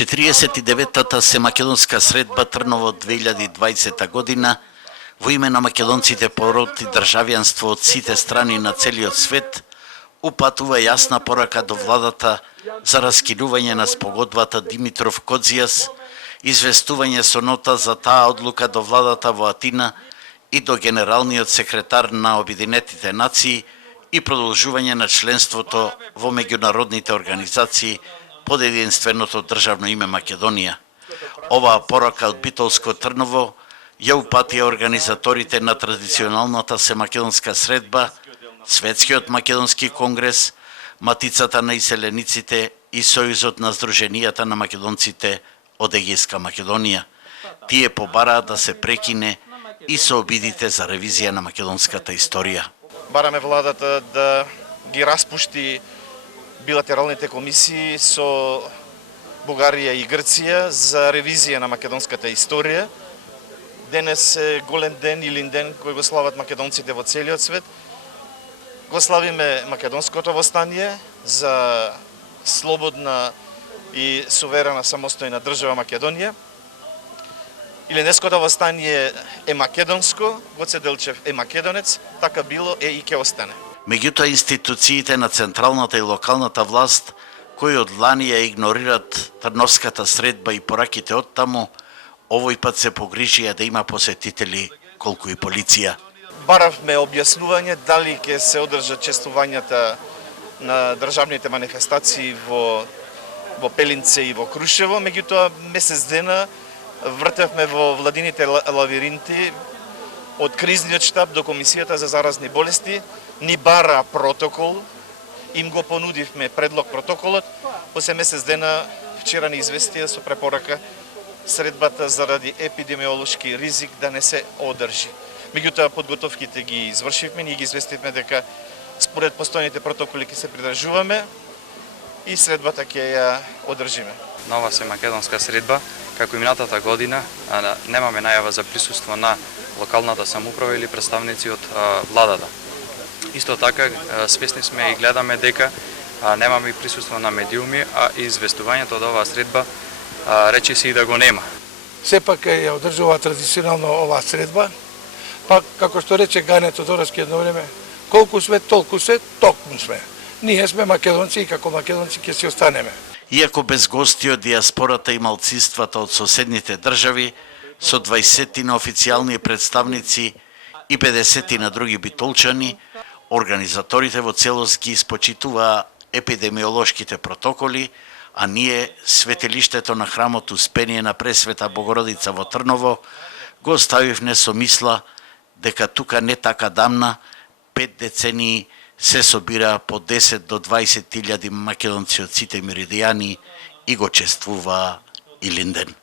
49-та Семакедонска средба Трново 2020 година во име на македонците пороти државјанство од сите страни на целиот свет упатува јасна порака до владата за раскинување на спогодбата Димитров Кодзијас, известување со нота за таа одлука до владата во Атина и до генералниот секретар на Обединетите нации и продолжување на членството во меѓународните организации под единственото државно име Македонија. Оваа порака од Битолско Трново ја упатија организаторите на традиционалната Семакедонска средба, Светскиот македонски конгрес, Матицата на иселениците и Сојузот на Сдруженијата на македонците од Егејска Македонија. Тие побараа да се прекине и со обидите за ревизија на македонската историја. Бараме владата да ги распушти билатералните комисии со Бугарија и Грција за ревизија на македонската историја. Денес е голем ден, илин ден кој го слават македонците во целиот свет. Го славиме македонското востание за слободна и суверена самостојна држава Македонија. Илинеското востание е македонско, Гоце Делчев е македонец, така било е и ќе остане. Меѓутоа, институциите на централната и локалната власт, кои од лани ја игнорират Трновската средба и пораките од таму, овој пат се погрижија да има посетители колку и полиција. Баравме објаснување дали ќе се одржат честувањата на државните манифестации во Пелинце и во Крушево, меѓутоа месец дена вртевме во владините лавиринти од кризниот штаб до Комисијата за заразни болести, ни бара протокол, им го понудивме предлог протоколот, после месец дена вчера ни известија со препорака средбата заради епидемиолошки ризик да не се одржи. Меѓутоа подготовките ги извршивме, ние ги известивме дека според постојните протоколи ќе се придржуваме и средбата ќе ја одржиме. Нова Семакедонска средба, како и минатата година, немаме најава за присуство на локалната самоуправа или представници од владата. Исто така, свесни сме и гледаме дека немаме и присуство на медиуми, а известувањето од оваа средба речи се и да го нема. Сепак ја одржува традиционално оваа средба, па како што рече Гане Тодоровски едно време, колку сме, толку се, токму сме. Ние сме македонци и како македонци ќе си останеме. Иако без гости од диаспората и малцинствата од соседните држави, со 20 на официјални представници и 50 на други битолчани, организаторите во целост ги испочитуваа епидемиолошките протоколи, а ние, светилиштето на храмот Успение на Пресвета Богородица во Трново, го оставивме со мисла дека тука не така дамна, 5 децении се собира по 10 до 20 илјади македонци од сите меридијани и го чествуваа Илинден.